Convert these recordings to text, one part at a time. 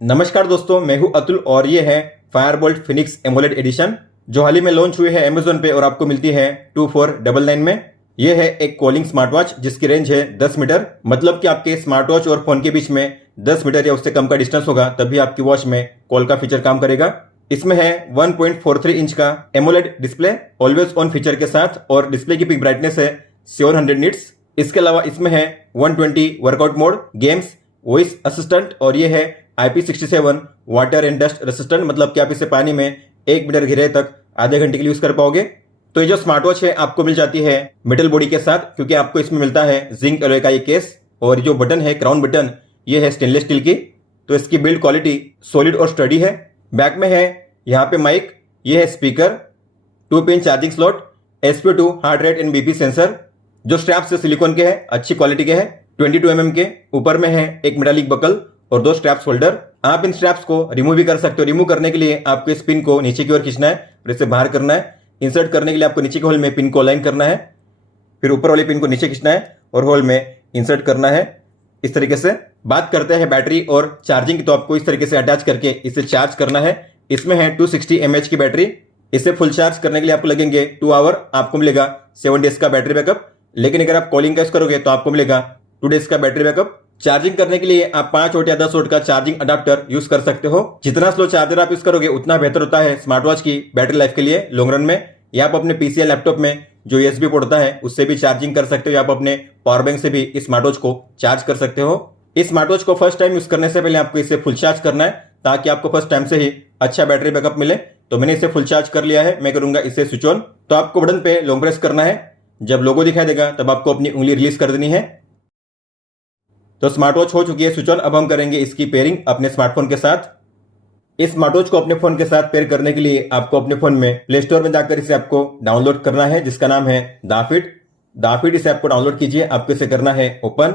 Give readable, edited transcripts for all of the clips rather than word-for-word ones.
नमस्कार दोस्तों, मैं हूं अतुल और ये है फायरबोल्ट फिनिक्स एमोलेड एडिशन जो हाल ही में लॉन्च हुई है अमेजोन पे और आपको मिलती है 2499 में। ये है एक कॉलिंग स्मार्ट वॉच जिसकी रेंज है 10 मीटर, मतलब कि आपके स्मार्ट वॉच और फोन के बीच में 10 मीटर या उससे कम का डिस्टेंस होगा तभी आपकी वॉच में कॉल का फीचर काम करेगा। इसमें है 1.43 इंच का AMOLED display always on feature के साथ और डिस्प्ले की पिक ब्राइटनेस है 700 निट्स। इसके अलावा इसमें है 120 workout mode, games, voice assistant और ये है IP67 water and dust resistant, मतलब कि आप इसे पानी में 1 मीटर गहराई तक आधे घंटे के लिए यूज कर पाओगे। तो ये जो स्मार्ट वॉच है आपको मिल जाती है मेटल बॉडी के साथ, क्योंकि आपको इसमें मिलता है जिंक एलॉय का ये केस और जो बटन है क्राउन बटन ये है स्टेनलेस स्टील की। तो इसकी बिल्ड क्वालिटी सॉलिड और स्टडी है। बैक में है यहाँ पे माइक, ये है speaker, 2 pin charging slot, SP2 heart rate and BP sensor जो स्ट्रैप से सिलिकॉन के हैं, अच्छी क्वालिटी के हैं, 22 mm के। ऊपर में है एक मेटालिक बकल और 2 स्ट्रैप्स होल्डर। आप इन स्ट्रैप्स को रिमूव भी कर सकते हो। रिमूव करने के लिए आपको इस पिन को नीचे की ओर खींचना है और इसे बाहर करना है। इंसर्ट करने के लिए आपको नीचे के होल में पिन को अलाइन करना है, फिर ऊपर वाले पिन को नीचे खींचना है और होल में इंसर्ट करना है इस तरीके से। बात करते हैं बैटरी और चार्जिंग की, तो आपको इस तरीके से अटैच करके इसे चार्ज करना है। इसमें है 260 mAh की बैटरी। इसे फुल चार्ज करने के लिए आपको लगेंगे 2 आवर, आपको मिलेगा 7 डेज का बैटरी बैकअप। लेकिन अगर आप कॉलिंग का यूज करोगे तो आपको मिलेगा 2 डेज का बैटरी बैकअप। चार्जिंग करने के लिए आप 5 वोल्ट या 10 वोल्ट का चार्जिंग अडाप्टर यूज कर सकते हो। जितना स्लो चार्जर आप यूज करोगे उतना बेहतर होता है स्मार्ट वॉच की बैटरी लाइफ के लिए लॉन्ग रन में। या आप अपने पीसी या लैपटॉप में जो USB पोर्ट होता है उससे भी चार्जिंग कर सकते हो, या आप अपने पावर बैंक से भी इस स्मार्ट वॉच को चार्ज कर सकते हो। इस स्मार्ट वॉच को फर्स्ट टाइम यूज करने से पहले आपको इसे फुल चार्ज करना है ताकि आपको फर्स्ट टाइम से ही अच्छा बैटरी बैकअप मिले। तो मैंने इसे फुल चार्ज कर लिया है, मैं करूंगा इसे स्विच ऑन। तो आपको बटन पे लॉन्ग प्रेस करना है, जब लोगो दिखाई देगा तब आपको अपनी उंगली रिलीज कर देनी है। तो स्मार्ट वॉच हो चुकी है स्विच ऑन। अब हम करेंगे इसकी पेयरिंग अपने स्मार्टफोन के साथ। इस स्मार्ट वॉच को अपने फोन के साथ पेयर करने के लिए आपको अपने फोन में प्ले स्टोर में जाकर इसे आपको डाउनलोड करना है, जिसका नाम है दाफिट। इसे आपको डाउनलोड कीजिए। आपको इसे करना है ओपन।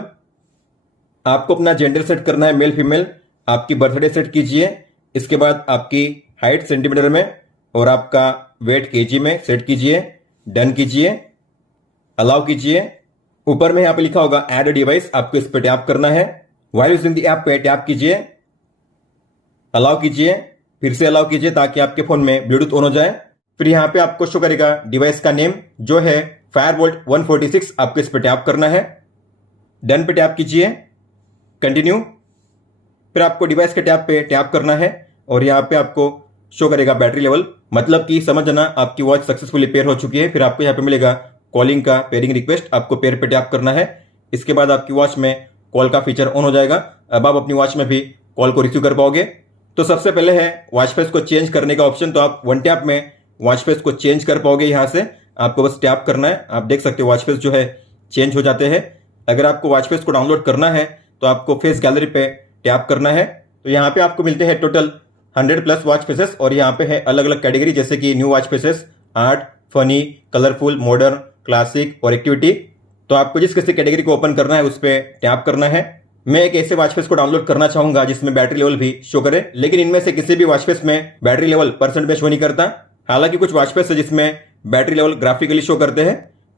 आपको अपना जेंडर सेट करना है मेल फीमेल, आपकी बर्थडे सेट कीजिए। इसके बाद आपकी हाइट सेंटीमीटर में और आपका वेट केजी में सेट कीजिए। डन कीजिए, अलाउ कीजिए। ऊपर में यहाँ पे लिखा होगा ऐड डिवाइस, आपको इस पे टैप करना है। वाइल यूजिंग द ऐप पे टैप कीजिए, अलाउ कीजिए, फिर से अलाउ कीजिए ताकि आपके फोन में ब्लूटूथ ऑन हो जाए। फिर यहाँ पे आपको शो करेगा डिवाइस का नेम जो है फायरबोल्ट 146, आपको इस पे टैप करना है। डन पे टैप कीजिए, कंटिन्यू। फिर आपको डिवाइस के टैप पे टैप करना है और यहाँ पे आपको शो करेगा बैटरी लेवल, मतलब कि समझ जाना आपकी वॉच सक्सेसफुली पेयर हो चुकी है। फिर आपको यहाँ पे मिलेगा कॉलिंग का पेयरिंग रिक्वेस्ट, आपको पेयर पे टैप करना है। इसके बाद आपकी वॉच में कॉल का फीचर ऑन हो जाएगा। अब आप अपनी वॉच में भी कॉल को रिसीव कर पाओगे। तो सबसे पहले है वॉच फेस को चेंज करने का ऑप्शन, तो आप वन टैप में वॉच फेस को चेंज कर पाओगे। यहाँ से आपको बस टैप करना है, आप देख सकते हो वॉच फेस जो है चेंज हो जाते हैं। अगर आपको वॉच फेस को डाउनलोड करना है तो आपको फेस गैलरी पे टैप करना है। तो यहाँ पे आपको मिलते हैं टोटल 100+ वॉच फेसेस और यहाँ पे है अलग अलग कैटेगरी, जैसे कि new watch faces, art, funny, colourful, modern, classic और एक्टिविटी। तो आपको जिस किसी कैटेगरी को ओपन करना है उस पर टैप करना है। मैं एक ऐसे वॉच फेस को डाउनलोड करना चाहूंगा जिसमें बैटरी लेवल भी शो करे, लेकिन इनमें से किसी भी वॉच फेस में बैटरी लेवल परसेंट में शो नहीं करता। हालांकि कुछ वॉच फेस है जिसमें बैटरी लेवल ग्राफिकली शो करते हैं,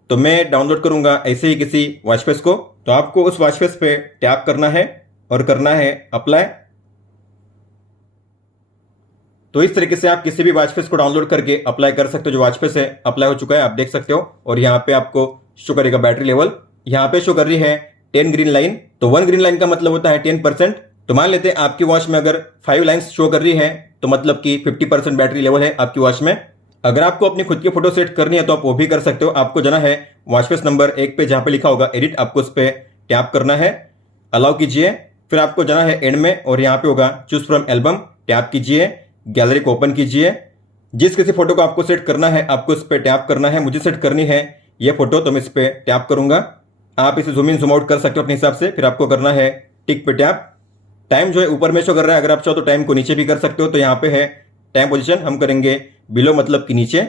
तो मैं डाउनलोड करूंगा ऐसे ही किसी वॉच फेस को। तो आपको उस वॉच फेस पे टैप करना है और करना है अप्लाई। तो इस तरीके से आप किसी भी वॉच फेस को डाउनलोड करके अप्लाई कर सकते हो। जो वॉच फेस है अप्लाई हो चुका है, आप देख सकते हो। और यहाँ पे आपको शो करेगा बैटरी लेवल, यहाँ पे शो कर रही है 10 ग्रीन लाइन। तो 1 ग्रीन लाइन का मतलब होता है 10%। तो मान लेते हैं आपकी वॉच में अगर 5 लाइन्स शो कर रही है तो मतलब कि 50% बैटरी लेवल है आपकी वॉच में। अगर आपको अपनी खुद की फोटो सेट करनी है तो आप वो भी कर सकते हो। आपको जाना है वॉच फेस नंबर 1 पे, जहां पे लिखा होगा एडिट, आपको उस पर टैप करना है, अलाउ कीजिए। फिर आपको जाना है एंड में और यहाँ पे होगा चूज फ्रॉम एल्बम, टैप कीजिए, गैलरी को ओपन कीजिए। जिस किसी फोटो को आपको सेट करना है आपको इस पर टैप करना है। मुझे सेट करनी है ये फोटो, तो मैं इस पर टैप करूंगा। आप इसे जूम इन जूम आउट कर सकते हो अपने हिसाब से। फिर आपको करना है टिक पे टैप। टाइम जो है ऊपर में शो कर रहा है, अगर आप चाहो तो टाइम को नीचे भी कर सकते हो। तो यहाँ पे है टाइम पोजीशन, हम करेंगे बिलो मतलब कि नीचे।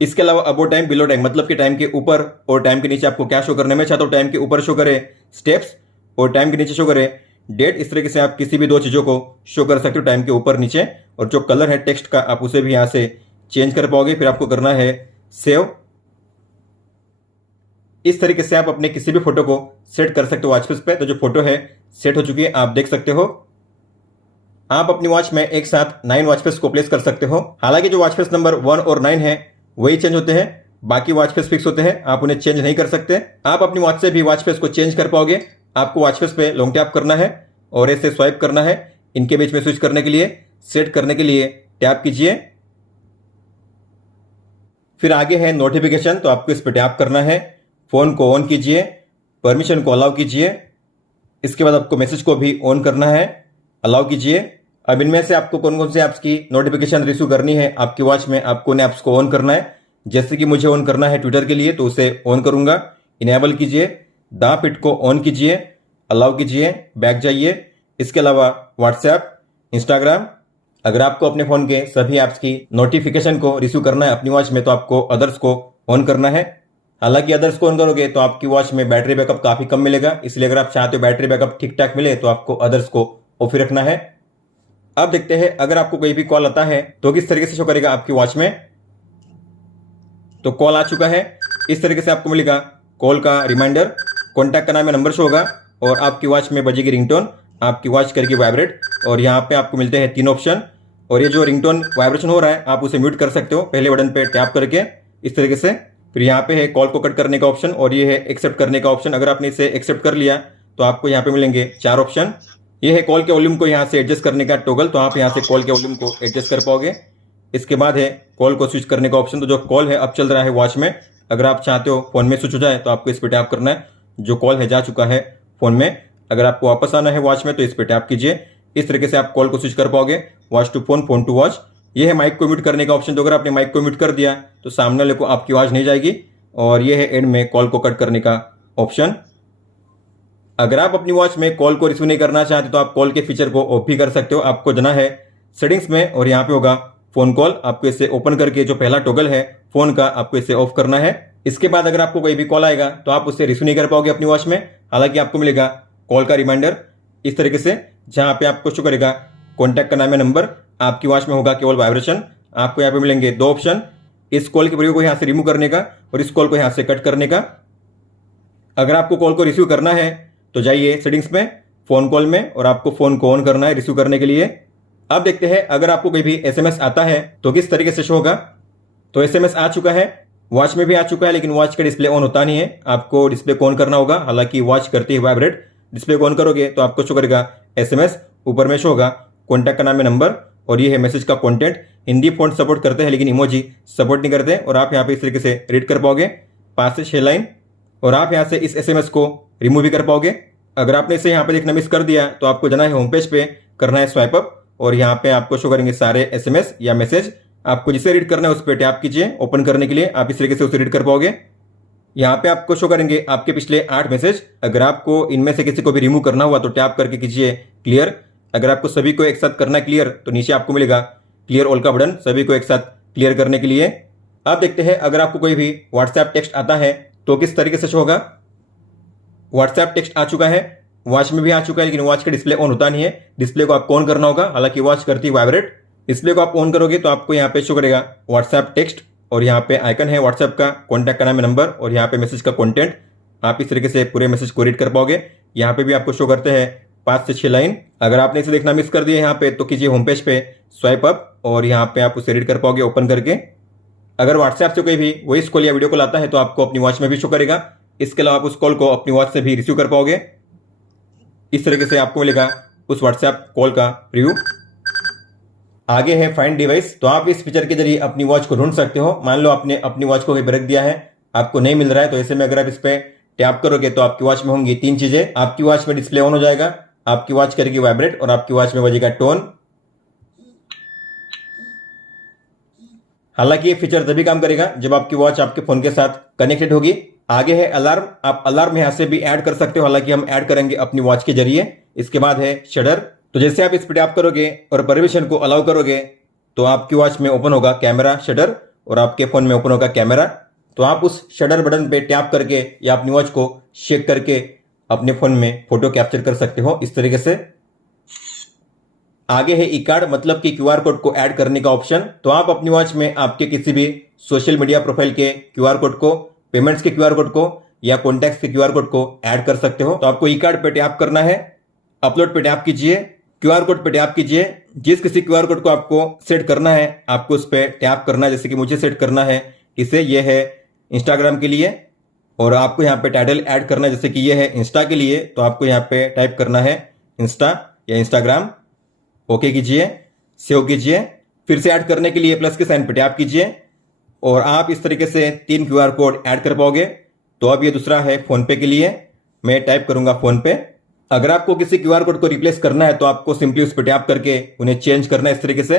इसके अलावा अबो टाइम, बिलो टाइम मतलब कि टाइम के ऊपर और टाइम के नीचे आपको क्या शो करने में चाहते हो। टाइम के ऊपर शो करे स्टेप्स और टाइम के नीचे शो करे डेट। इस तरीके से आप किसी भी 2 चीजों को शो कर सकते हो, टाइम के ऊपर नीचे। और जो कलर है टेक्स्ट का आप उसे भी यहाँ से चेंज कर पाओगे। फिर आपको करना है सेव। इस तरीके से आप अपने किसी भी फोटो को सेट कर सकते हो वॉच फेस पे। तो जो फोटो है सेट हो चुकी है, आप देख सकते हो। आप अपनी वॉच में एक साथ 9 वॉच फेस को प्लेस कर सकते हो। हालांकि जो वॉच फेस नंबर 1 और 9 है वही चेंज होते हैं, बाकी वॉच फेस फिक्स होते हैं, आप उन्हें चेंज नहीं कर सकते। आप अपनी वॉच से भी वॉच फेस को चेंज कर पाओगे। आपको वॉच फेस पे लॉन्ग टैप करना है और ऐसे स्वाइप करना है। इनके बीच में स्विच करने के लिए, सेट करने के लिए टैप कीजिए। फिर आगे है नोटिफिकेशन, तो आपको इस पर टैप करना है। फोन को ऑन कीजिए, परमिशन को अलाउ कीजिए। इसके बाद आपको मैसेज को भी ऑन करना है, अलाउ कीजिए। अब इनमें से आपको कौन कौन से ऐप्स की नोटिफिकेशन रिसीव करनी है आपकी वॉच में, आपको उन ऐप्स को ऑन करना है। जैसे कि मुझे ऑन करना है ट्विटर के लिए, तो उसे ऑन करूंगा। इनेबल कीजिए, द पिट को ऑन कीजिए, अलाउ कीजिए, बैक जाइए। इसके अलावा व्हाट्सएप, इंस्टाग्राम, अगर आपको अपने फोन के सभी ऐप्स की नोटिफिकेशन को रिसीव करना है अपनी वॉच में, तो आपको अदर्स को ऑन करना है। हालांकि अदर्स को ऑन करोगे तो आपकी वॉच में बैटरी बैकअप काफी कम मिलेगा, इसलिए अगर आप चाहते हो बैटरी बैकअप ठीक ठाक मिले तो आपको अदर्स को ऑफ ही रखना है। अब देखते हैं अगर आपको कोई भी कॉल आता है तो किस तरीके से शो करेगा आपकी वॉच में। तो कॉल आ चुका है, इस तरीके से आपको मिलेगा कॉल का रिमाइंडर, कॉन्टैक्ट का नाम या नंबर शो होगा और आपकी वॉच में बजेगी रिंगटोन, आपकी वॉच करेगी वाइब्रेट और यहाँ पे आपको मिलते हैं 3 ऑप्शन। और ये जो रिंगटोन वाइब्रेशन हो रहा है आप उसे म्यूट कर सकते हो पहले बटन पे टैप करके, इस तरीके से। फिर यहाँ पे है कॉल को कट करने का ऑप्शन और ये है एक्सेप्ट करने का ऑप्शन। अगर आपने इसे एक्सेप्ट कर लिया तो आपको यहाँ पे मिलेंगे 4 ऑप्शन। ये है कॉल के वॉल्यूम को यहाँ से एडजस्ट करने का टॉगल, तो आप यहाँ से कॉल के वॉल्यूम को एडजस्ट कर पाओगे। इसके बाद है कॉल को स्विच करने का ऑप्शन, तो जो कॉल है अब चल रहा है वॉच में, अगर आप चाहते हो फोन में स्विच हो जाए तो आपको इस पर टैप करना है। जो कॉल है जा चुका है फोन में, अगर आपको वापस आना है वॉच में तो इस पर टैप कीजिए। इस तरीके से आप कॉल को स्विच कर पाओगे, watch to phone, phone to watch. ये है माइक को म्यूट करने का ऑप्शन, तो अगर आपने माइक को म्यूट कर दिया तो सामने वाले को आपकी आवाज नहीं जाएगी। और ये है एंड में कॉल को कट करने का ऑप्शन। अगर आप अपनी वॉच में कॉल को रिसीव नहीं करना चाहते तो आप कॉल के फीचर को ऑफ भी कर सकते हो। आपको जाना है सेटिंग्स में और यहाँ पे होगा फोन कॉल, आपको इसे ओपन करके जो पहला टॉगल है फोन का आपको इसे ऑफ करना है। इसके बाद अगर आपको कोई भी कॉल आएगा तो आप उसे रिसीव नहीं कर पाओगे अपनी वॉच में। हालांकि आपको मिलेगा कॉल का रिमाइंडर इस तरीके से, जहां पे आपको शो करेगा कॉन्टैक्ट का नाम या नंबर, आपकी वॉच में होगा केवल वाइब्रेशन। आपको यहाँ पे मिलेंगे 2 ऑप्शन, इस कॉल के प्रयोग को यहाँ से रिमूव करने का और इस कॉल को यहाँ से कट करने का। अगर आपको कॉल को रिसीव करना है तो जाइए सेटिंग्स में, फोन कॉल में, और आपको फोन को ऑन करना है रिसीव करने के लिए। अब देखते हैं अगर आपको कोई भी एसएमएस आता है तो किस तरीके से शो होगा। तो एसएमएस आ चुका है, वॉच में भी आ चुका है, लेकिन वॉच का डिस्प्ले ऑन होता नहीं है, आपको डिस्प्ले को ऑन करना होगा। हालांकि वॉच करती है वाइब्रेट, डिस्प्ले को ऑन करोगे तो आपको शो करेगा एसएमएस, ऊपर में शो होगा कॉन्टैक्ट का नाम है नंबर और ये है मैसेज का कंटेंट। हिंदी फॉन्ट सपोर्ट करते हैं लेकिन इमोजी सपोर्ट नहीं करते, और आप यहाँ पे इस तरीके से रीड कर पाओगे 5 से 6 लाइन, और आप यहाँ से इस एसएमएस को रिमूव भी कर पाओगे। अगर आपने इसे यहाँ पे देखना मिस कर दिया तो आपको जाना है होम पेज पे, करना है स्वाइप अप और यहाँ पे आपको शो करेंगे सारे एसएमएस या मैसेज। आपको जिसे रीड करना है उस पर टैप कीजिए, ओपन करने के लिए आप इस तरीके से उसे रीड कर पाओगे। यहाँ पे आपको शो करेंगे आपके पिछले 8 मैसेज। अगर आपको इनमें से किसी को भी रिमूव करना हुआ तो टैप करके कीजिए क्लियर। अगर आपको सभी को एक साथ करना है क्लियर तो नीचे आपको मिलेगा क्लियर ऑल का बटन, सभी को एक साथ क्लियर करने के लिए। अब देखते हैं अगर आपको कोई भी व्हाट्सएप टेक्स्ट आता है तो किस तरीके से शो होगा। व्हाट्सएप टेक्स्ट आ चुका है, वॉच में भी आ चुका है, लेकिन वॉच का डिस्प्ले ऑन होता नहीं है। डिस्प्ले को आपको ऑन करना होगा, हालांकि वॉच करती है वाइब्रेट। डिस्प्ले को आप ऑन करोगे तो आपको यहाँ पे शो करेगा व्हाट्सएप टेक्स्ट और यहाँ पे आइकन है व्हाट्सएप का, कॉन्टैक्ट का नाम है नंबर और यहाँ पे मैसेज का कंटेंट। आप इस तरीके से पूरे मैसेज को रीड कर पाओगे। यहाँ पे भी आपको शो करते हैं 5 से 6 लाइन। अगर आपने इसे देखना मिस कर दिया यहाँ पे तो कीजिए होम पेज पे स्वाइप अप और यहाँ पे आप उसे रीड कर पाओगे ओपन करके। अगर व्हाट्सएप से कोई भी वॉइस कॉल या वीडियो कॉल आता है तो आपको अपनी वॉच में भी शो करेगा। इसके अलावा आप उस कॉल को अपनी वॉच से भी रिसीव कर पाओगे। इस तरीके से आपको मिलेगा उस व्हाट्सएप कॉल का रिव्यू। आगे है फाइंड डिवाइस, तो आप इस फीचर के जरिए अपनी वॉच को ढूंढ सकते हो। मान लो आपने अपनी वॉच को कहीं ब्रेक दिया है, आपको नहीं मिल रहा है, तो ऐसे में अगर आप इस पे टैप करोगे तो आपकी वॉच में होंगी 3 चीजें। आपकी वॉच में डिस्प्ले ऑन हो जाएगा, आपकी वॉच करेगी वाइब्रेट और आपकी वॉच में बजेगा टोन। हालांकि ये फीचर तभी काम करेगा जब आपकी वॉच आपके फोन के साथ कनेक्टेड होगी। आगे है अलार्म, आप अलार्म यहां से भी ऐड कर सकते हो, हालांकि हम ऐड करेंगे अपनी वॉच के जरिए। इसके बाद है शटर, तो जैसे आप इस पर टैप करोगे और परमिशन को अलाउ करोगे तो आपकी वॉच में ओपन होगा कैमरा शटर और आपके फोन में ओपन होगा कैमरा। तो आप उस शटर बटन पे टैप करके या अपनी वॉच को शेक करके अपने फोन में फोटो कैप्चर कर सकते हो इस तरीके से। आगे है ई कार्ड, मतलब कि क्यूआर कोड को ऐड करने का ऑप्शन। तो आप अपनी वॉच में आपके किसी भी सोशल मीडिया प्रोफाइल के क्यूआर कोड को, पेमेंट्स के क्यूआर कोड को या कॉन्टैक्ट्स के क्यूआर कोड को ऐड कर सकते हो। तो आपको ई कार्ड पे टैप करना है, अपलोड पे टैप कीजिए, क्यूआर कोड पे टैप कीजिए जिस किसी क्यूआर कोड को आपको सेट करना है आपको उस पर टैप करना है। जैसे कि मुझे सेट करना है इसे, ये है इंस्टाग्राम के लिए, और आपको यहाँ पे टाइटल ऐड करना है। जैसे कि ये है इंस्टा के लिए, तो आपको यहाँ पे टाइप करना है इंस्टा या इंस्टाग्राम। ओके कीजिए, सेव कीजिए। फिर से ऐड करने के लिए प्लस के साइन पे टैप कीजिए और आप इस तरीके से 3 क्यूआर कोड ऐड कर पाओगे। तो अब ये दूसरा है फोनपे के लिए, मैं टाइप करूंगा फोनपे। अगर आपको किसी क्यूआर कोड को रिप्लेस करना है तो आपको सिंपली उस पर टैप करके उन्हें चेंज करना है इस तरीके से।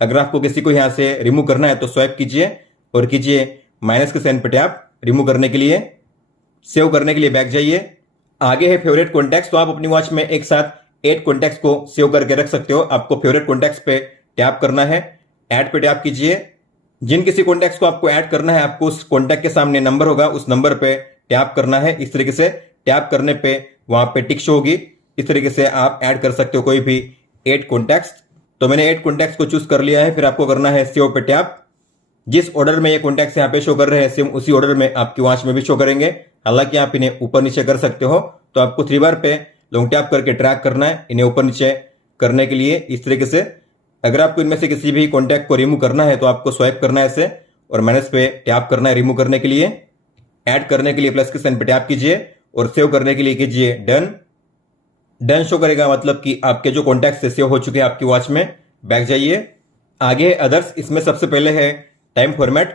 अगर आपको किसी को यहाँ से रिमूव करना है तो स्वाइप कीजिए और कीजिए माइनस के साइन पे टैप रिमूव करने के लिए। सेव करने के लिए बैक जाइए। आगे है फेवरेट कॉन्टैक्ट्स, तो आप अपनी वॉच में एक साथ 8 कॉन्टैक्ट्स को सेव करके रख सकते हो। आपको फेवरेट कॉन्टैक्ट्स पे टैप करना है, ऐड पे टैप कीजिए। जिन किसी कॉन्टैक्ट्स को आपको ऐड करना है आपको उस कॉन्टैक्ट के सामने नंबर होगा, उस नंबर पे टैप करना है। इस तरीके से टैप करने पे वहां पे टिक शो होगी। इस तरीके से आप ऐड कर सकते हो कोई भी 8 कॉन्टैक्ट्स। तो मैंने 8 कॉन्टैक्ट्स को चूज कर लिया है। फिर आपको करना है सेव पे टैप। जिस ऑर्डर में ये कॉन्टैक्ट्स यहाँ पे शो कर रहे हैं सेम उसी ऑर्डर में आपकी वॉच में भी शो करेंगे। हालांकि आप इन्हें ऊपर नीचे कर सकते हो, तो आपको 3 बार पे लॉन्ग टैप करके ट्रैक करना है इन्हें ऊपर नीचे करने के लिए इस तरीके से। अगर आपको इनमें से किसी भी कॉन्टैक्ट को रिमूव करना है तो आपको स्वाइप करना है ऐसे और माइनस पे टैप करना है रिमूव करने के लिए। ऐड करने के लिए प्लस के साइन पे टैप कीजिए और सेव करने के लिए कीजिए डन। डन शो करेगा, मतलब कि आपके जो कॉन्टैक्ट सेव हो चुके हैं आपकी वॉच में। बैक जाइए। आगे है अदर्स, इसमें सबसे पहले है टाइम फॉर्मेट।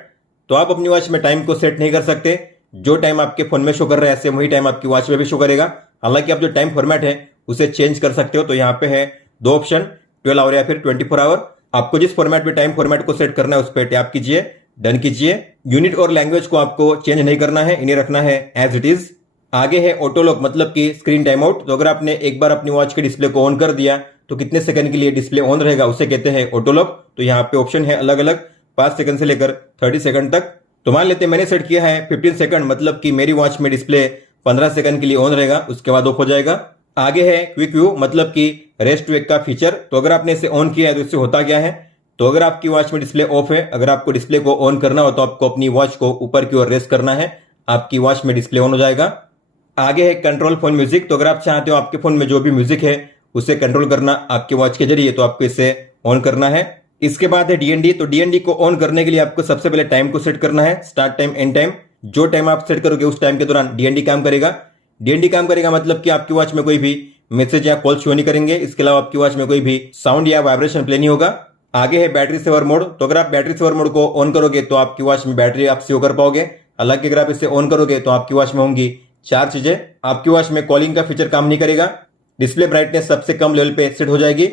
तो आप अपनी वॉच में टाइम को सेट नहीं कर सकते, जो टाइम आपके फोन में शो कर रहा है सेम वही टाइम आपकी वॉच में भी शो करेगा। हालांकि आप जो टाइम फॉर्मेट है उसे चेंज कर सकते हो। तो यहाँ पे है 2 ऑप्शन, 12 आवर या फिर 24 आवर। आपको जिस फॉर्मेट में टाइम फॉर्मेट को सेट करना है उस पर टैप कीजिए, डन कीजिए। यूनिट और लैंग्वेज को आपको चेंज नहीं करना है, इन्हें रखना है एज इट इज। आगे है ऑटो लॉक, मतलब कि स्क्रीन टाइम आउट। तो अगर आपने एक बार अपनी वॉच के डिस्प्ले को ऑन कर दिया तो कितने सेकंड के लिए डिस्प्ले ऑन रहेगा उसे कहते हैं ऑटो लॉक। तो यहाँ पे ऑप्शन है अलग अलग, 5 सेकंड से लेकर 30 सेकंड तक। तो मान लेते हैं मैंने सेट किया है 15 सेकंड, मतलब कि मेरी वॉच में डिस्प्ले 15 सेकंड के लिए ऑन रहेगा, उसके बाद ऑफ हो जाएगा। आगे है क्विक व्यू, मतलब कि रेस्ट वेक का फीचर। तो अगर आपने इसे ऑन किया है तो इससे होता क्या है, तो अगर आपकी वॉच में डिस्प्ले ऑफ है, अगर आपको डिस्प्ले को ऑन करना हो तो आपको अपनी वॉच को ऊपर की ओर रेस्ट करना है, आपकी वॉच में डिस्प्ले ऑन हो जाएगा। आगे है कंट्रोल फोन म्यूजिक। तो अगर आप चाहते हो आपके फोन में जो भी म्यूजिक है उसे कंट्रोल करना आपके वॉच के जरिए, तो आपको इसे ऑन करना है। इसके बाद है डीएनडी। तो डीएनडी को ऑन करने के लिए आपको सबसे पहले टाइम को सेट करना है, स्टार्ट टाइम, एंड टाइम। जो टाइम आप सेट करोगे उस टाइम के दौरान डीएनडी काम करेगा। डीएनडी काम करेगा मतलब कि आपकी वॉच में कोई भी मैसेज या कॉल शो नहीं करेंगे। इसके अलावा आपकी वॉच में कोई भी साउंड या वाइब्रेशन प्ले नहीं होगा। आगे है बैटरी सेवर मोड। तो अगर आप बैटरी सेवर मोड को ऑन करोगे तो आपकी वॉच में बैटरी आप सेव कर पाओगे। हालांकि अगर आप इसे ऑन करोगे तो आपकी वॉच में होंगी 4 चीजें। आपकी वॉच में कॉलिंग का फीचर काम नहीं करेगा, डिस्प्ले ब्राइटनेस सबसे कम लेवल पे सेट हो जाएगी,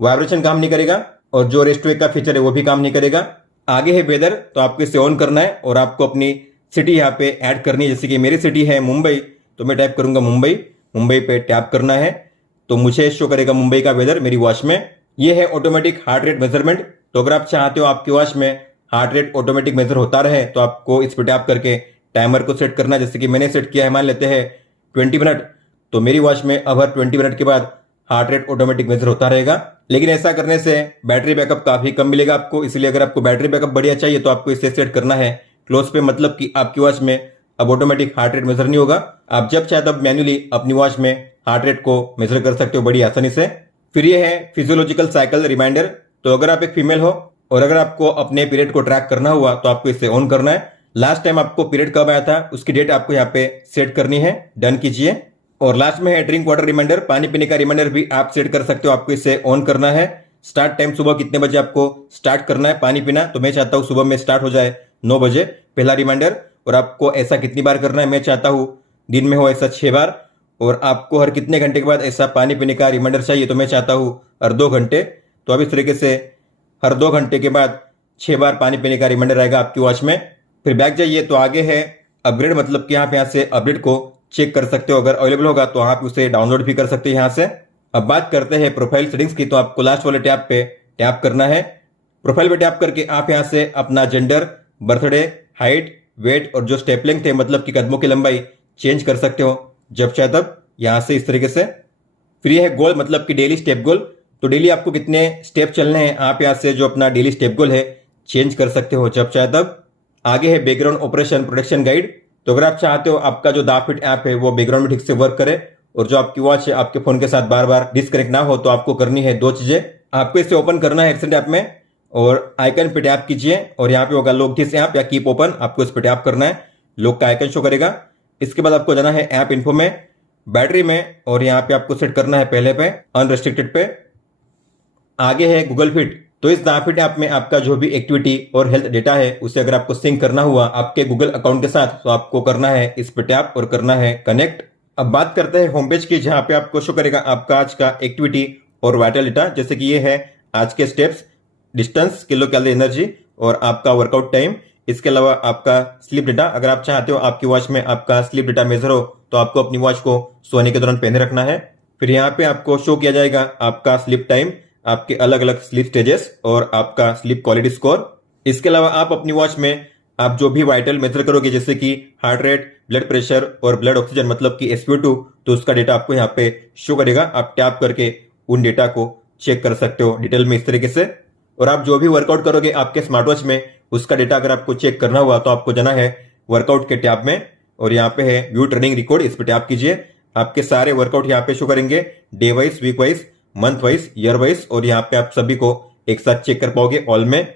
वाइब्रेशन काम नहीं करेगा और जो रेस्ट वेक का फीचर है वो भी काम नहीं करेगा। आगे है वेदर। तो आपको इसे ऑन करना है और आपको अपनी सिटी यहाँ पे ऐड करनी है। जैसे कि मेरी सिटी है मुंबई, तो मैं टाइप करूंगा मुंबई। मुंबई पे टैप करना है तो मुझे शो करेगा मुंबई का वेदर मेरी वॉच में। ये है ऑटोमेटिक हार्ट रेट मेजरमेंट। तो अगर आप चाहते हो आपकी वॉच में हार्ट रेट ऑटोमेटिक मेजर होता रहे तो आपको इस पर टैप करके टाइमर को सेट करना है। जैसे कि मैंने सेट किया है, मान लेते हैं 20 मिनट, तो मेरी वॉच में अब हर 20 मिनट के बाद हार्ट रेट ऑटोमेटिक मेजर होता रहेगा। लेकिन ऐसा करने से बैटरी बैकअप काफी कम मिलेगा आपको, इसलिए अगर आपको बैटरी बैकअप बढ़िया चाहिए तो आपको इसे सेट करना है क्लोज पे, मतलब कि आपकी वॉच में अब ऑटोमेटिक हार्ट रेट मेजर नहीं होगा। आप जब चाहे तब मैन्युअली अपनी वॉच में हार्ट रेट को मेजर कर सकते हो बड़ी आसानी से। फिर ये है फिजियोलॉजिकल साइकिल रिमाइंडर। तो अगर आप एक फीमेल हो और अगर आपको अपने पीरियड को ट्रैक करना हुआ तो आपको इसे ऑन करना है। लास्ट टाइम आपको पीरियड कब आया था उसकी डेट आपको यहाँ पे सेट करनी है, डन कीजिए। और लास्ट में है ड्रिंक वाटर रिमाइंडर, पानी पीने का रिमाइंडर भी आप सेट कर सकते हो, आपको इसे ऑन करना है। स्टार्ट टाइम, सुबह कितने बजे आपको स्टार्ट करना है पानी पीना, तो मैं चाहता हूँ सुबह में स्टार्ट हो जाए 9 बजे, पहला रिमाइंडर। और आपको ऐसा कितनी बार करना है, मैं चाहता हूँ दिन में हो ऐसा 6 बार। और आपको हर कितने घंटे के बाद ऐसा पानी पीने का रिमाइंडर चाहिए, तो मैं चाहता हूँ हर 2 घंटे। तो अब इस तरीके से हर 2 घंटे के बाद 6 बार पानी पीने का रिमाइंडर आएगा आपकी वॉच में। फिर बैक जाइए तो आगे है अपग्रेड, मतलब कि आप यहाँ से अपडेट को चेक कर सकते हो, अगर अवेलेबल होगा तो आप उसे डाउनलोड भी कर सकते हैं यहाँ से। अब बात करते हैं प्रोफाइल सेटिंग्स की। तो आपको लास्ट वाले टैब पे टैप करना है। प्रोफाइल पे टैप करके आप यहाँ से अपना जेंडर, बर्थडे, हाइट, वेट और जो स्टेप लेंथ है, मतलब कि कदमों की लंबाई चेंज कर सकते हो जब चाहे तब, यहाँ से इस तरीके से। फिर यह है गोल, मतलब कि डेली स्टेप गोल। तो डेली आपको कितने स्टेप चलने हैं, आप यहाँ से जो अपना डेली स्टेप गोल है चेंज कर सकते हो जब चाहे तब। आगे है बैकग्राउंड ऑपरेशन प्रोटेक्शन गाइड। तो अगर आप चाहते हो आपका जो दाफिट ऐप है वो बैकग्राउंड में ठीक से वर्क करे और जो आपकी वॉच है आपके फोन के साथ बार बार डिस्कनेक्ट ना हो, तो आपको करनी है 2 चीजें। आपको इसे ओपन करना है रिसेंट ऐप में और आइकन पे टैप कीजिए और यहाँ पे होगा लॉग दिस ऐप या कीप ओपन, आपको इस पे टैप करना है, लॉक का आइकन शो करेगा। इसके बाद आपको जाना है ऐप इन्फो में, बैटरी में, और यहाँ पे आपको सेट करना है पहले पे अनरेस्ट्रिक्टेड पे। आगे है गूगल फिट। तो इस फिट ऐप में आपका जो भी एक्टिविटी और हेल्थ डेटा है उसे अगर आपको सिंक करना हुआ आपके गूगल अकाउंट के साथ तो आपको करना है इस पे टैप और करना है कनेक्ट। अब बात करते हैं होम पेज की, जहां पे आपको शो करेगा आपका आज का एक्टिविटी और वाइटल डेटा, जैसे कि ये है आज के steps, distance, kilo calorie energy और आपका वर्कआउट टाइम। इसके अलावा आपका स्लीप डेटा, अगर आप चाहते हो आपकी वॉच में आपका स्लीप डेटा मेजर हो तो आपको अपनी वॉच को सोने के दौरान पहने रखना है। फिर यहाँ पे आपको शो किया जाएगा आपका स्लीप टाइम, आपके अलग अलग स्लीप स्टेजेस और आपका स्लीप क्वालिटी स्कोर। इसके अलावा आप अपनी वॉच में आप जो भी वाइटल मेजर करोगे, जैसे कि हार्ट रेट, ब्लड प्रेशर और ब्लड ऑक्सीजन मतलब कि SpO2, तो उसका डेटा आपको यहाँ पे शो करेगा। आप टैप करके उन डेटा को चेक कर सकते हो डिटेल में इस तरीके से। और आप जो भी वर्कआउट करोगे आपके स्मार्ट वॉच में उसका डेटा अगर आपको चेक करना हुआ तो आपको जाना है वर्कआउट के टैब में और यहाँ पे है व्यू ट्रेनिंग रिकॉर्ड, इस पर टैप कीजिए। आपके सारे वर्कआउट यहाँ पे शो करेंगे, day wise, week wise, month wise, year wise, और यहाँ पे आप सभी को एक साथ चेक कर पाओगे ऑल में।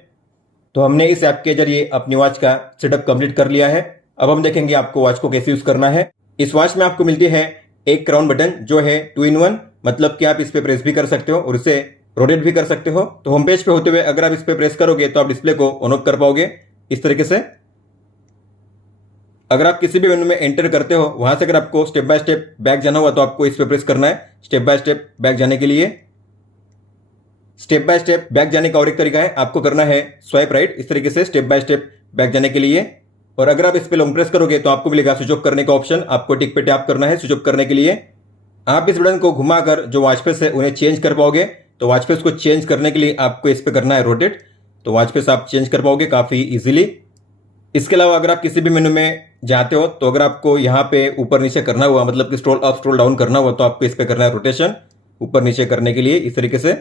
तो हमने इस ऐप के जरिए अपनी वॉच का सेटअप कंप्लीट कर लिया है। अब हम देखेंगे आपको वॉच को कैसे यूज करना है। इस वॉच में आपको मिलती है एक क्राउन बटन जो है 2-in-1, मतलब कि आप इस पे प्रेस भी कर सकते हो और इसे रोटेट भी कर सकते हो। तो होम पेज पे होते हुए अगर आप इस पे प्रेस करोगे तो आप डिस्प्ले को ऑन ऑफ कर पाओगे इस तरीके से। अगर आप किसी भी मेनू में एंटर करते हो वहां से अगर आपको स्टेप बाय स्टेप बैक जाना हुआ तो आपको इस पे प्रेस करना है स्टेप बाय स्टेप बैक जाने के लिए। स्टेप बाय स्टेप बैक जाने का और एक तरीका है, आपको करना है स्वाइप राइट इस तरीके से स्टेप बाय स्टेप बैक जाने के लिए। और अगर आप इस पे लॉन्ग प्रेस करोगे तो आपको मिलेगा स्विच ऑफ करने का ऑप्शन, आपको टिक पे टैप करना है स्विच ऑफ करने के लिए। आप इस बटन को घुमाकर जो वॉच फेस है उन्हें चेंज कर पाओगे। तो वॉच फेस को चेंज करने के लिए आपको इस पे करना है रोटेट, तो वॉच फेस आप चेंज कर पाओगे काफी इजीली। इसके अलावा अगर आप किसी भी मेनू में जाते हो तो अगर आपको यहाँ पे ऊपर नीचे करना हुआ, मतलब कि स्क्रॉल अप स्क्रॉल डाउन करना हुआ, तो आपको इस पे करना है रोटेशन ऊपर नीचे करने के लिए इस तरीके से।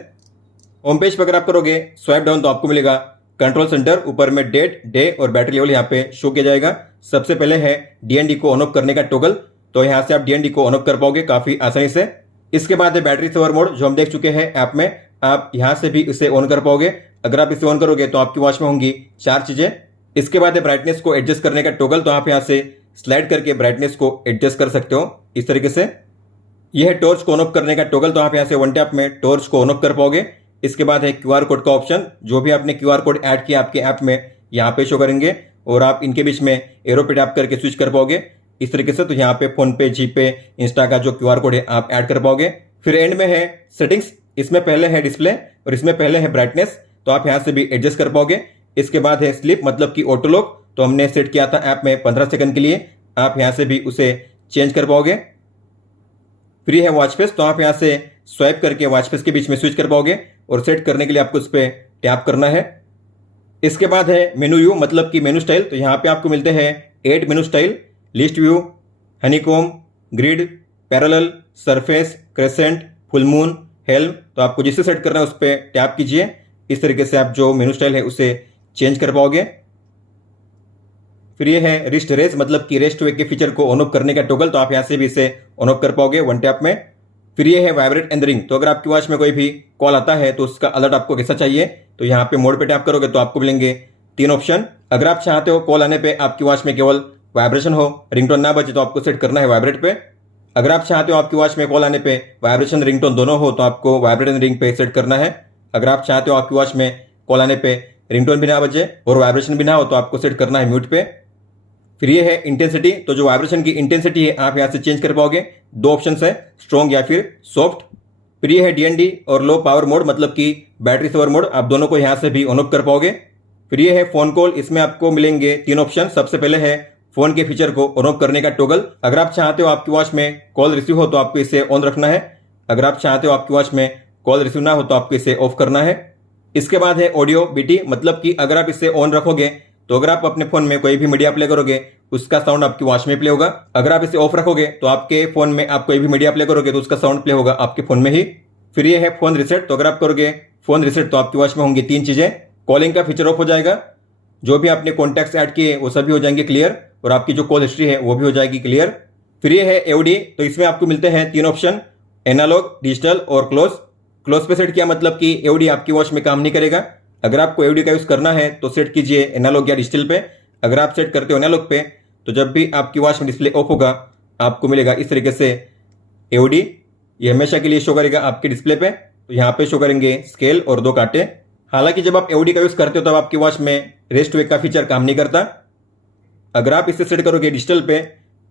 होम पेज पर अगर आप करोगे स्वाइप डाउन तो आपको मिलेगा कंट्रोल सेंटर, ऊपर में डेट, डे और बैटरी लेवल यहाँ पे शो किया जाएगा। सबसे पहले है DND को ऑन ऑफ करने का टॉगल, तो यहाँ से आप DND को ऑन ऑफ कर पाओगे काफी आसानी से। इसके बाद है बैटरी सेवर मोड जो हम देख चुके हैं ऐप में, आप यहाँ से भी इसे ऑन कर पाओगे। अगर आप इसे ऑन करोगे तो आपकी वॉच में होंगी 4 चीजें। इसके बाद है ब्राइटनेस को एडजस्ट करने का टॉगल, तो आप यहाँ से स्लाइड करके ब्राइटनेस को एडजस्ट कर सकते हो इस तरीके से। यह है टॉर्च को ऑन ऑफ करने का टॉगल, तो आप यहाँ से वन टैप में टॉर्च को ऑन ऑफ कर पाओगे। इसके बाद है QR कोड का ऑप्शन, जो भी आपने QR कोड ऐड किया आपके ऐप में यहाँ पे शो करेंगे और आप इनके बीच में एरो पे टैप करके स्विच कर पाओगे इस तरीके से। तो यहाँ पे फोन पे, जीपे, इंस्टा का जो QR कोड है आप ऐड कर पाओगे। फिर एंड में है सेटिंग्स, इसमें पहले है डिस्प्ले और इसमें पहले है ब्राइटनेस, तो आप यहाँ से भी एडजस्ट कर पाओगे। इसके बाद है स्लीप मतलब कि ऑटो लॉक, तो हमने सेट किया था ऐप में 15 सेकंड के लिए, आप यहाँ से भी उसे चेंज कर पाओगे। फिर है वॉच फेस, तो आप यहाँ से स्वाइप करके वॉच फेस के बीच में स्विच कर पाओगे और सेट करने के लिए आपको उस पर टैप करना है। इसके बाद है मेनू व्यू मतलब कि मेनू स्टाइल, तो यहाँ पे आपको मिलते हैं 8 मेनू style, list view, honeycomb, grid, parallel, surface, crescent, full moon, helm. तो आपको जिसे सेट करना है उस पर टैप कीजिए, इस तरीके से आप जो मेनू स्टाइल है उसे चेंज कर पाओगे। फिर ये है रिस्ट रेस मतलब कि रेस्ट वेक के फीचर को ऑन ऑफ करने का टॉगल, तो आप यहाँ से भी इसे ऑन ऑफ कर पाओगे वन टैप में। फिर ये है वाइब्रेट एंड रिंग, तो अगर आपकी वॉच में कोई भी कॉल आता है तो उसका अलर्ट आपको कैसा चाहिए, तो यहाँ पे मोड पे टैप करोगे तो आपको मिलेंगे 3 ऑप्शन। अगर आप चाहते हो कॉल आने पे आपकी वॉच में केवल वाइब्रेशन हो, रिंगटोन ना बजे, तो आपको सेट करना है वाइब्रेट पे। अगर आप चाहते हो आपकी वॉच में कॉल आने पे वाइब्रेशन रिंगटोन दोनों हो तो आपको वाइब्रेट एंड रिंग पे सेट करना है। अगर आप चाहते हो आपकी वॉच में कॉल आने पे रिंगटोन भी ना बजे और वाइब्रेशन भी ना हो तो आपको सेट करना है म्यूट पे। फिर ये है इंटेंसिटी, तो जो वाइब्रेशन की इंटेंसिटी है आप यहाँ से चेंज कर पाओगे, 2 ऑप्शन है, स्ट्रॉन्ग या फिर सॉफ्ट। फिर ये है DND और लो पावर मोड मतलब कि बैटरी सेवर मोड, आप दोनों को यहाँ से भी ऑन ऑफ कर पाओगे। फिर ये है फोन कॉल, इसमें आपको मिलेंगे 3 ऑप्शन। सबसे पहले है फोन के फीचर को ऑन ऑफ करने का टॉगल, अगर आप चाहते हो आपकी वॉच में कॉल रिसीव हो तो आपको इसे ऑन रखना है। अगर आप चाहते हो आपकी वॉच में कॉल रिसीव ना हो तो आपको इसे ऑफ करना है। इसके बाद है ऑडियो BT, मतलब कि अगर आप इसे ऑन रखोगे तो अगर आप अपने फोन में कोई भी मीडिया प्ले करोगे उसका साउंड आपकी वॉच में प्ले होगा। अगर आप इसे ऑफ रखोगे तो आपके फोन में आप कोई भी मीडिया प्ले करोगे तो उसका साउंड प्ले होगा आपके फोन में ही। फिर ये है फोन रिसेट, तो अगर आप करोगे फोन रिसेट तो आपकी वॉच में होंगी 3 चीजें। कॉलिंग का फीचर ऑफ हो जाएगा, जो भी आपने कॉन्टैक्ट्स ऐड किए वो सभी हो जाएंगे क्लियर और आपकी जो कॉल हिस्ट्री है वो भी हो जाएगी क्लियर। फिर ये है AOD, तो इसमें आपको मिलते हैं 3 ऑप्शन, एनालॉग, डिजिटल और क्लोज। क्लोज पे सेट किया मतलब कि एओडी आपकी वॉच में काम नहीं करेगा। अगर आपको एओडी का यूज़ करना है तो सेट कीजिए एनालॉग या डिजिटल पे। अगर आप सेट करते हो एनालॉग पे तो जब भी आपकी वॉच में डिस्प्ले ऑफ होगा आपको मिलेगा इस तरीके से एओडी, ये हमेशा के लिए शो करेगा आपके डिस्प्ले पे। तो यहाँ पे शो करेंगे स्केल और 2 कांटे। हालांकि जब आप एओडी का यूज़ करते हो तब आपकी वॉच में रेस्ट वेक का फीचर काम नहीं करता। अगर आप इसे सेट करोगे डिजिटल पे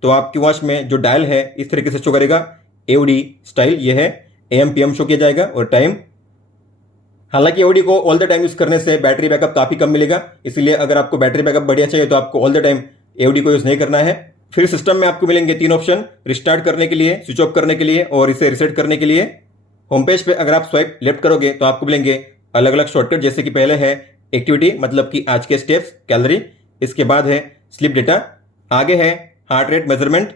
तो आपकी वॉच में जो डायल है इस तरीके से शो करेगा एओडी स्टाइल, ये है AM PM शो किया जाएगा और टाइम। हालांकि एओडी को ऑल द टाइम यूज़ करने से बैटरी बैकअप काफ़ी कम मिलेगा, इसलिए अगर आपको बैटरी बैकअप बढ़िया चाहिए तो आपको ऑल द टाइम एओडी को यूज़ नहीं करना है। फिर सिस्टम में आपको मिलेंगे 3 ऑप्शन, रिस्टार्ट करने के लिए, स्विच ऑफ करने के लिए और इसे रिसेट करने के लिए। होम पेज पे अगर आप स्वाइप लेफ्ट करोगे तो आपको मिलेंगे अलग अलग शॉर्टकट, जैसे कि पहले है एक्टिविटी मतलब कि आज के स्टेप्स, कैलोरी, इसके बाद है स्लीप डेटा, आगे है हार्ट रेट मेजरमेंट,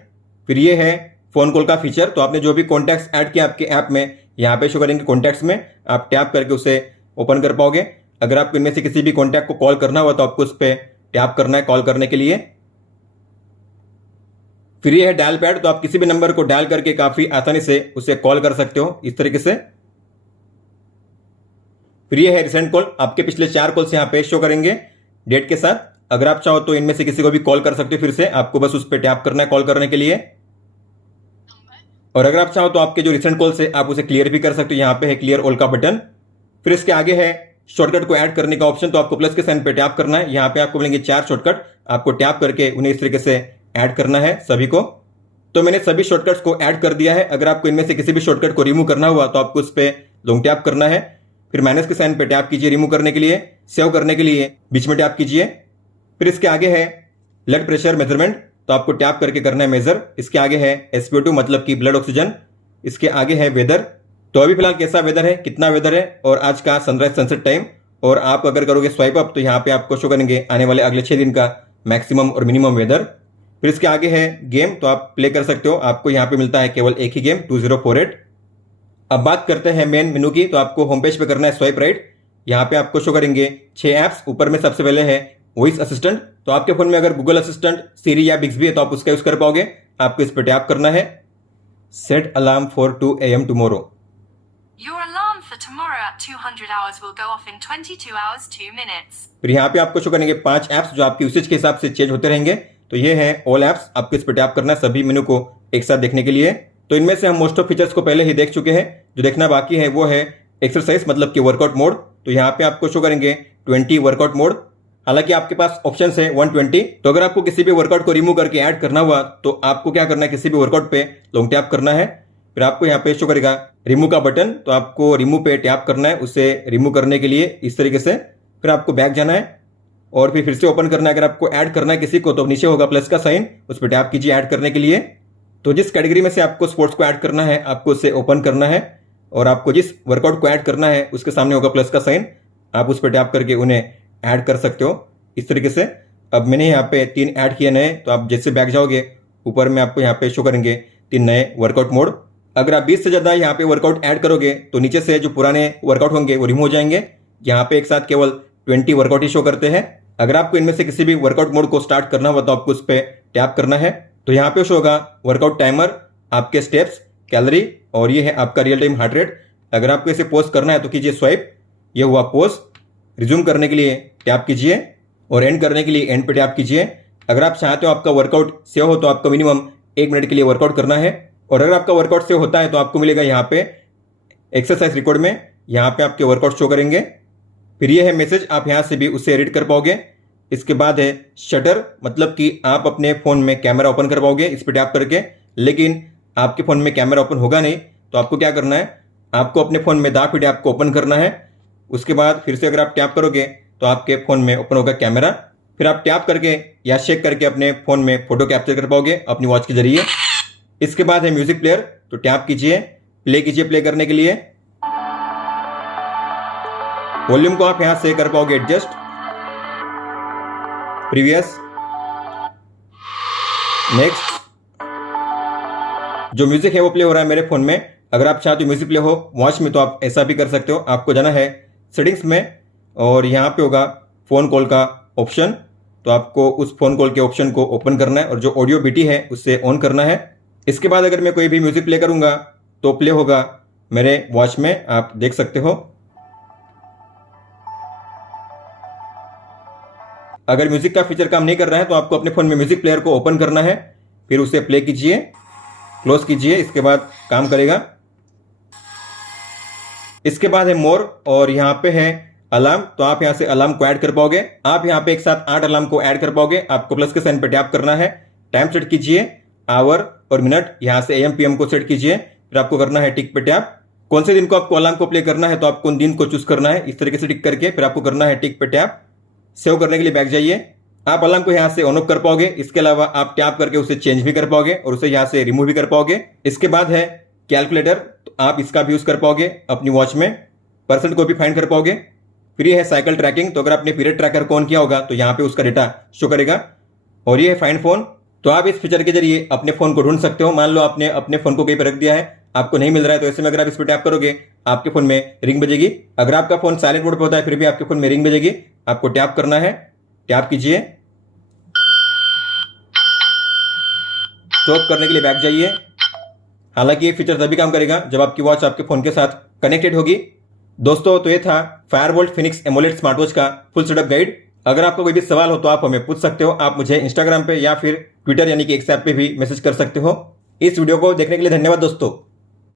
फिर ये है फ़ोन कॉल का फीचर। तो आपने जो भी कॉन्टैक्ट्स ऐड किया आपके ऐप में यहाँ पे शो करेंगे कॉन्टैक्ट्स में, आप टैप करके उसे ओपन कर पाओगे। अगर आपको इनमें से किसी भी कॉन्टैक्ट को कॉल करना हुआ तो आपको उस पर टैप करना है कॉल करने के लिए। फिर ये है डायल पैड, तो आप किसी भी नंबर को डायल करके काफ़ी आसानी से उसे कॉल कर सकते हो इस तरीके से। फिर ये है रिसेंट कॉल, आपके पिछले 4 कॉल्स यहाँ पे शो करेंगे डेट के साथ। अगर आप चाहो तो इनमें से किसी को भी कॉल कर सकते हो, फिर से आपको बस उस पर टैप करना है कॉल करने के लिए। और अगर आप चाहो तो आपके जो रिसेंट कॉल्स है आप उसे क्लियर भी कर सकते हो, यहाँ पे है क्लियर ऑल का बटन। फिर इसके आगे है शॉर्टकट को ऐड करने का ऑप्शन, तो आपको प्लस के साइन पे टैप करना है। यहाँ पे आपको मिलेंगे 4 शॉर्टकट, आपको टैप करके उन्हें इस तरीके से ऐड करना है सभी को। तो मैंने सभी शॉर्टकट्स को ऐड कर दिया है। अगर आपको इनमें से किसी भी शॉर्टकट को रिमूव करना हुआ तो आपको उस पर लॉन्ग टैप करना है, फिर माइनस के साइन पे टैप कीजिए रिमूव करने के लिए, सेव करने के लिए बीच में टैप कीजिए। फिर इसके आगे है ब्लड प्रेशर मेजरमेंट, तो आपको टैप करके करना है मेजर। इसके आगे है SpO2 मतलब कि ब्लड ऑक्सीजन। इसके आगे है वेदर, तो अभी फिलहाल कैसा वेदर है, कितना वेदर है और आज का सनराइज सनसेट टाइम। और आप अगर करोगे स्वाइप अप तो यहाँ पे आपको शो करेंगे आने वाले अगले 6 दिन का मैक्सिमम और मिनिमम वेदर। फिर इसके आगे है गेम, तो आप प्ले कर सकते हो, आपको यहाँ पे मिलता है केवल एक ही गेम 2048। अब बात करते हैं मेन मेनू की, तो आपको होम पेज पे करना है स्वाइप राइट। यहाँ पे आपको शो करेंगे 6 ऐप्स। ऊपर में सबसे पहले है वॉइस असिस्टेंट, तो आपके फोन में अगर गूगल असिस्टेंट, सीरी या बिक्सबी है तो आप उसका यूज कर पाओगे। आपको इस पर टैप करना है set alarm for 2 AM tomorrow. Your alarm for tomorrow at 200 hours will go off in 22 hours 2 minutes. फिर यहाँ पे आपको शो करेंगे 5 ऐप्स जो आपकी यूसेज के हिसाब से चेंज होते रहेंगे। तो ये है ऑल ऐप्स, आपको इस पर टैप करना है सभी मेनू को एक साथ देखने के लिए। तो इनमें से हम मोस्ट ऑफ फीचर्स को पहले ही देख चुके हैं, जो देखना बाकी है वो है एक्सरसाइज मतलब कि वर्कआउट मोड। तो यहाँ पे आपको शो करेंगे 20 वर्कआउट मोड। हालांकि आपके पास ऑप्शन है 120, तो अगर आपको किसी भी वर्कआउट को रिमूव करके ऐड करना हुआ तो आपको क्या करना है, किसी भी वर्कआउट पे लॉन्ग टैप करना है। फिर आपको यहाँ पे शो करेगा रिमूव का बटन, तो आपको रिमूव पे टैप करना है उसे रिमूव करने के लिए इस तरीके से। फिर आपको बैक जाना है और फिर से ओपन करना है। अगर आपको ऐड करना है किसी को तो नीचे होगा प्लस का साइन, उस पर टैप कीजिए ऐड करने के लिए। तो जिस कैटेगरी में से आपको स्पोर्ट्स को ऐड करना है आपको उसे ओपन करना है और आपको जिस वर्कआउट को ऐड करना है उसके सामने होगा प्लस का साइन, आप उस पर टैप करके उन्हें ऐड कर सकते हो इस तरीके से। अब मैंने यहाँ पे 3 ऐड किए नए, तो आप जैसे बैक जाओगे ऊपर में आपको यहाँ पे शो करेंगे 3 नए वर्कआउट मोड। अगर आप 20 से ज़्यादा यहाँ पे वर्कआउट ऐड करोगे तो नीचे से जो पुराने वर्कआउट होंगे वो रिमूव हो जाएंगे। यहाँ पे एक साथ केवल 20 वर्कआउट ही शो करते हैं। अगर आपको इनमें से किसी भी वर्कआउट मोड को स्टार्ट करना हुआ तो आपको उस पर टैप करना है। तो यहाँ पे शो होगा वर्कआउट टाइमर, आपके स्टेप्स, कैलोरी और ये है आपका रियल टाइम हार्ट रेट। अगर आपको इसे पोस्ट करना है तो कीजिए स्वाइप, ये हुआ पोस्ट। रिज्यूम करने के लिए टैप कीजिए और एंड करने के लिए एंड पे टैप कीजिए। अगर आप चाहते हो आपका वर्कआउट सेव हो तो आपको मिनिमम 1 मिनट के लिए वर्कआउट करना है। और अगर आपका वर्कआउट सेव होता है तो आपको मिलेगा यहाँ पे एक्सरसाइज रिकॉर्ड में, यहाँ पे आपके वर्कआउट शो करेंगे। फिर ये है मैसेज, आप यहाँ से भी उसे एडिट कर पाओगे। इसके बाद है शटर, मतलब कि आप अपने फ़ोन में कैमरा ओपन कर पाओगे इस पर टैप करके, लेकिन आपके फ़ोन में कैमरा ओपन होगा नहीं। तो आपको क्या करना है, आपको अपने फ़ोन में दाख टैप को ओपन करना है। उसके बाद फिर से अगर आप टैप करोगे तो आपके फ़ोन में ओपन होगा कैमरा। फिर आप टैप करके या शेक करके अपने फ़ोन में फ़ोटो कैप्चर कर पाओगे अपनी वॉच के जरिए। इसके बाद है म्यूजिक प्लेयर, तो टैप कीजिए, प्ले कीजिए प्ले करने के लिए। वॉल्यूम को आप यहां से कर पाओगे एडजस्ट, प्रीवियस, नेक्स्ट। जो म्यूजिक है वो प्ले हो रहा है मेरे फोन में। अगर आप चाहते हो म्यूजिक प्ले हो वॉच में तो आप ऐसा भी कर सकते हो। आपको जाना है सेटिंग्स में और यहाँ पे होगा फ़ोन कॉल का ऑप्शन, तो आपको उस फ़ोन कॉल के ऑप्शन को ओपन करना है और जो ऑडियो बीटी है उससे ऑन करना है। इसके बाद अगर मैं कोई भी म्यूजिक प्ले करूंगा तो प्ले होगा मेरे वॉच में आप देख सकते हो। अगर म्यूजिक का फीचर काम नहीं कर रहा है तो आपको अपने फोन में म्यूजिक प्लेयर को ओपन करना है, फिर उसे प्ले कीजिए, क्लोज कीजिए, इसके बाद काम करेगा। इसके बाद है मोर और यहाँ पे है अलार्म, तो आप यहाँ से अलार्म को ऐड कर पाओगे। आप यहाँ पे एक साथ 8 अलार्म को ऐड कर पाओगे। आपको प्लस के साइन पे टैप करना है, टाइम सेट कीजिए, आवर और मिनट, यहाँ से AM PM को सेट कीजिए, फिर आपको करना है टिक पे टैप। कौन से दिन को आपको अलार्म को प्ले करना है तो आपको उन दिन को चूज करना है, इस तरीके से टिक करके फिर आपको करना है टिक पे टैप। सेव करने के लिए बैक जाइए। आप अलार्म को यहाँ से ऑन ऑफ कर पाओगे। इसके अलावा आप टैप करके उसे चेंज भी कर पाओगे और उसे यहाँ से रिमूव भी कर पाओगे। इसके बाद है कैलकुलेटर, तो आप इसका भी यूज कर पाओगे अपनी वॉच में, परसेंट को भी फाइंड कर पाओगे। फिर ये है साइकिल ट्रैकिंग, तो अगर आपने पीरियड ट्रैकर को ऑन किया होगा तो यहाँ पे उसका डेटा शो करेगा। और ये है फाइंड फोन, तो आप इस फीचर के जरिए अपने फोन को ढूंढ सकते हो। मान लो आपने अपने फोन को कहीं पर रख दिया है, आपको नहीं मिल रहा है, तो ऐसे में अगर आप इस पर टैप करोगे आपके फोन में रिंग बजेगी। अगर आपका फोन साइलेंट मोड पे होता है फिर भी आपके फोन में रिंग बजेगी। आपको टैप करना है, टैप कीजिए, स्टॉप करने के लिए बैक जाइए। हालांकि ये फीचर तभी काम करेगा जब आपकी वॉच आपके फोन के साथ कनेक्टेड होगी। दोस्तों, तो ये था Fireboltt Phoenix AMOLED smart watch का फुल सेटअप गाइड। अगर आपको कोई भी सवाल हो तो आप हमें पूछ सकते हो। आप मुझे इंस्टाग्राम पे या फिर ट्विटर यानी कि एक्स ऐप पे भी मैसेज कर सकते हो। इस वीडियो को देखने के लिए धन्यवाद दोस्तों।